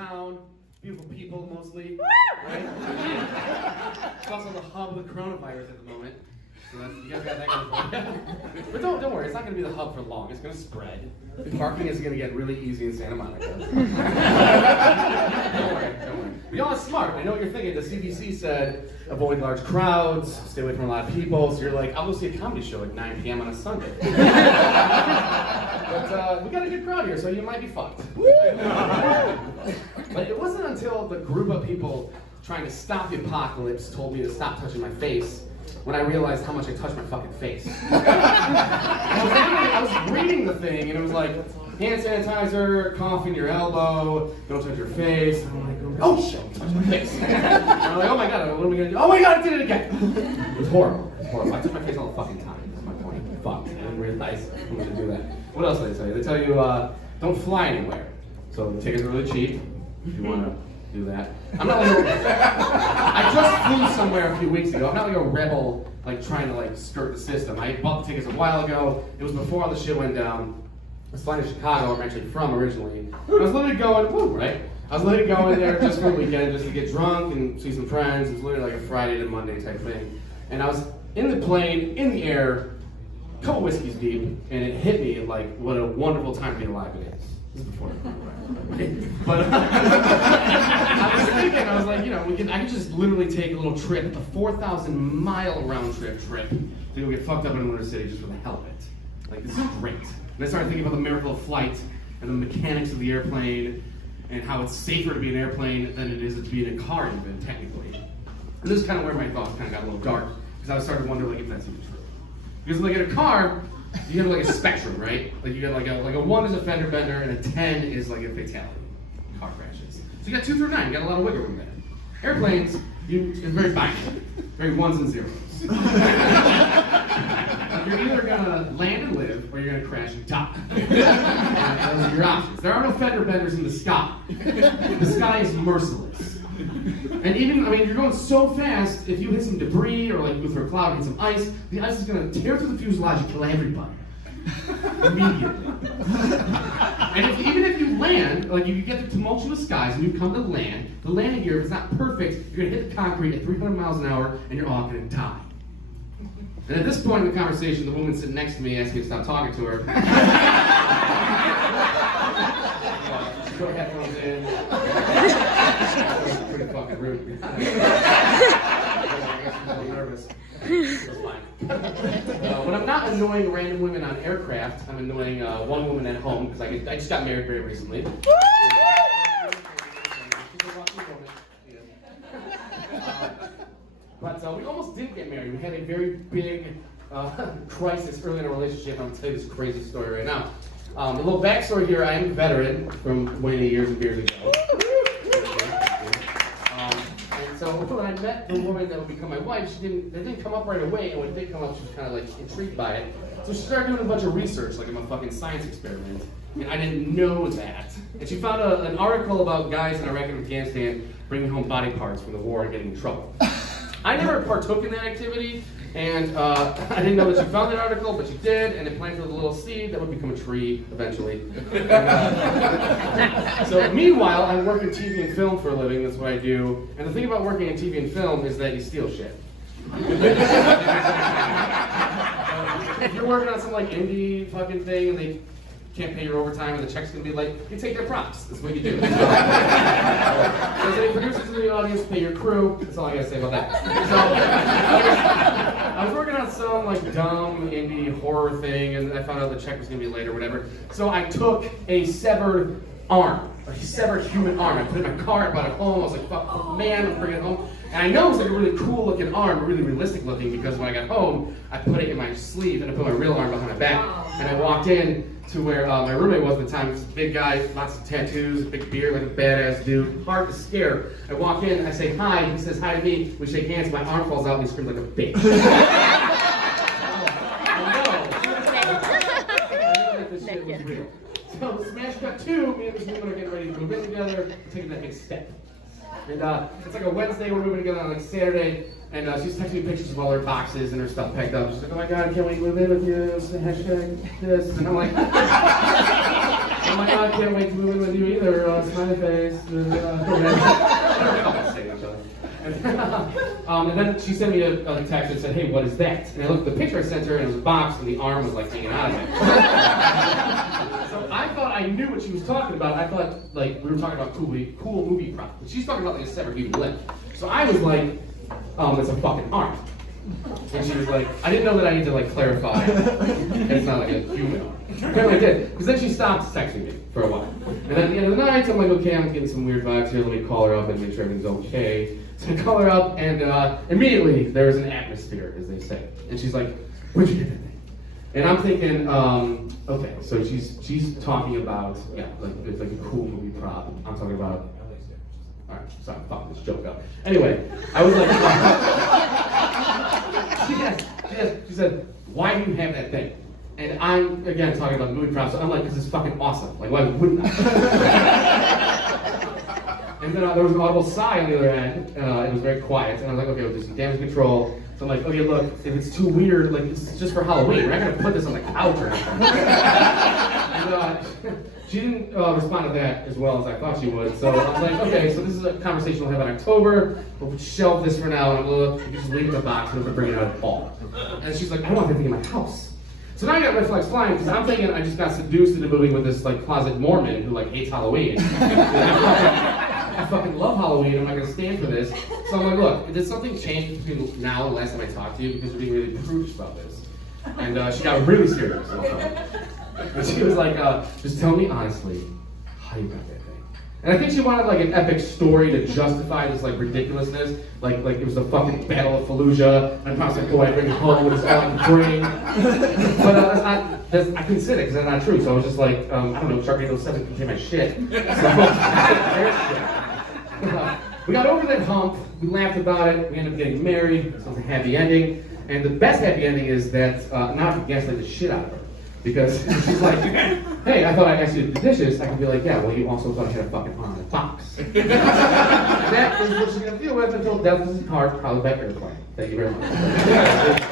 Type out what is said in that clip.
town, beautiful people mostly, right? It's also the hub of the coronavirus at the moment. So that's, you guys got that going for you. But don't worry, it's not going to be the hub for long. It's going to spread. The parking is going to get really easy in Santa Monica. Don't worry. But y'all are smart. I know what you're thinking. The CDC said avoid large crowds, stay away from a lot of people. So you're like, I'll go see a comedy show at 9 p.m. on a Sunday. But we got a good crowd here, so you might be fucked. But it wasn't until the group of people trying to stop the apocalypse told me to stop touching my face when I realized how much I touched my fucking face. I was reading the thing, and it was like, hand sanitizer, cough in your elbow, don't touch your face. And I'm like, oh shit, touch my face. And I'm like, oh my god, what are we gonna do? Oh my god, I did it again. It was horrible. I touch my face all the fucking time. That's my point. Fuck. I didn't realize I'm gonna do that. What else did they tell you? They tell you, don't fly anywhere. So the tickets are really cheap if you wanna do that. I'm not like I just flew somewhere a few weeks ago. I'm not like a rebel, like trying to like skirt the system. I bought the tickets a while ago. It was before all the shit went down. I was flying to Chicago, where I'm actually from originally. I was literally going, woo, right? I was literally going there just for the weekend, just to get drunk and see some friends. It was literally like a Friday to Monday type thing. And I was in the plane, in the air, a couple whiskeys deep, and it hit me like what a wonderful time to be alive it is. This is before. But I was thinking, I was like, you know, I could just literally take a little trip, a 4,000-mile round trip to go get fucked up in Winter City just for the hell of it. Like, this is great. And I started thinking about the miracle of flight and the mechanics of the airplane and how it's safer to be an airplane than it is to be in a car even, technically. And this is kind of where my thoughts kind of got a little dark, because I was starting to wonder, like, if that's even true. Because like in a car, you have like a spectrum, right? Like you got like a 1 is a fender bender and a 10 is like a fatality. Car crashes. So you got 2 through 9. You got a lot of wiggle room there. Airplanes, it's very binary, very ones and zeros. You're either gonna land and live, or you're gonna crash and die. Those are your options. There are no fender benders in the sky. The sky is merciless. And even, I mean, you're going so fast, if you hit some debris, or like you go through a cloud and hit some ice, the ice is gonna tear through the fuselage and kill everybody. Immediately. And even if you land, like if you get the tumultuous skies and you come to land, the landing gear, if it's not perfect, you're gonna hit the concrete at 300 miles an hour and you're all gonna die. And at this point in the conversation, the woman sitting next to me asked me to stop talking to her. She put her headphones in. That was pretty fucking rude, to be honest. I'm nervous. It was fine. When I'm not annoying random women on aircraft, I'm annoying one woman at home, because I just got married very recently. But we almost didn't get married. We had a very big crisis early in our relationship. I'm going to tell you this crazy story right now. A little backstory here. I am a veteran from 20 years and years ago. And so when I met the woman that would become my wife, it didn't come up right away. And when it did come up, she was kind of like intrigued by it. So she started doing a bunch of research, like I'm a fucking science experiment. And I didn't know that. And she found an article about guys in Iraq and Afghanistan bringing home body parts from the war and getting in trouble. I never partook in that activity, and I didn't know that she found that article, but she did, and it planted a little seed that would become a tree eventually. So meanwhile, I'm working TV and film for a living. That's what I do. And the thing about working in TV and film is that you steal shit. If you're working on some like indie fucking thing and they can't pay your overtime and the check's gonna be late, you take their props. That's what you do. There's any producers in the audience, pay your crew. That's all I gotta say about that. So, I was working on some like dumb indie horror thing, and I found out the check was gonna be late or whatever. So I took a severed arm, a severed human arm. I put it in my car, I brought it home. I was like, fuck, man, I'm bringing it home. And I know it was like a really cool looking arm, really realistic looking, because when I got home, I put it in my sleeve and I put my real arm behind my back. And I walked in to where my roommate was at the time. This big guy, lots of tattoos, big beard, like a badass dude, hard to scare. I walk in, I say hi, he says hi to me, we shake hands, my arm falls out and he screams like a bitch. I know this shit was real. So smash cut 2, me and this woman are getting ready to move in together, taking that big step. And it's like a Wednesday, we're moving together on like Saturday, and she's texting me pictures of all her boxes and her stuff packed up. She's like, oh my god, can't wait to move in with you, hashtag this. And I'm like, I'm like, I can't wait to move in with you either. Smiley face. And then she sent me a text and said, hey, what is that? And I looked at the picture I sent her, and it was a box, and the arm was like hanging out of it. So I thought I knew what she was talking about. I thought like we were talking about cool movie prop. But she's talking about like a severed human lip. So I was like, it's a fucking arm. And she was like, I didn't know that I need to like clarify. It's not like a human arm. Apparently I did. Because then she stopped texting me for a while. And then at the end of the night, I'm like, okay, I'm getting some weird vibes here. Let me call her up and make sure everything's okay. So I call her up, and immediately there was an atmosphere, as they say. And she's like, where'd you get that thing? And I'm thinking, okay, so she's talking about, yeah, like it's like a cool movie prop. I'm talking about, all right, sorry, I'm fucking this joke up. Anyway, I was like, she said, why do you have that thing? And I'm, again, talking about movie props, so I'm like, because it's fucking awesome. Like, why wouldn't I? And then there was an audible sigh on the other end. It was very quiet, and I was like, okay, we'll do some damage control. So I'm like, okay, look, if it's too weird, like, it's just for Halloween. We're not gonna put this on the couch or anything. And she didn't respond to that as well as I thought she would. So I was like, okay, so this is a conversation we'll have in October. We'll shelve this for now, and we'll just leave it in the box, and we'll bring it out in the fall. And she's like, I don't want that thing in my house. So now I got red flags flying, because I'm thinking I just got seduced into moving with this like closet Mormon who like hates Halloween. I fucking love Halloween. I'm not gonna stand for this. So I'm like, look, did something change between now and the last time I talked to you? Because you're being really prudish about this. And she got really serious. And she was like, just tell me honestly, how you got that thing? And I think she wanted like an epic story to justify this like ridiculousness. Like it was the fucking Battle of Fallujah, and Pastor Boy bring it home with his own brain. But I couldn't sit it because that's not true. So I was just like, I don't know, Sharknado 7 became my shit. So, we got over that hump, we laughed about it, we ended up getting married, so it was a happy ending. And the best happy ending is that now I can gaslight the shit out of her. Because she's like, hey, I thought I asked you to do dishes. I can be like, yeah, well, you also thought I had a fucking arm in a box. That is what she's going to deal with until death is apart, probably by airplane. Thank you very much.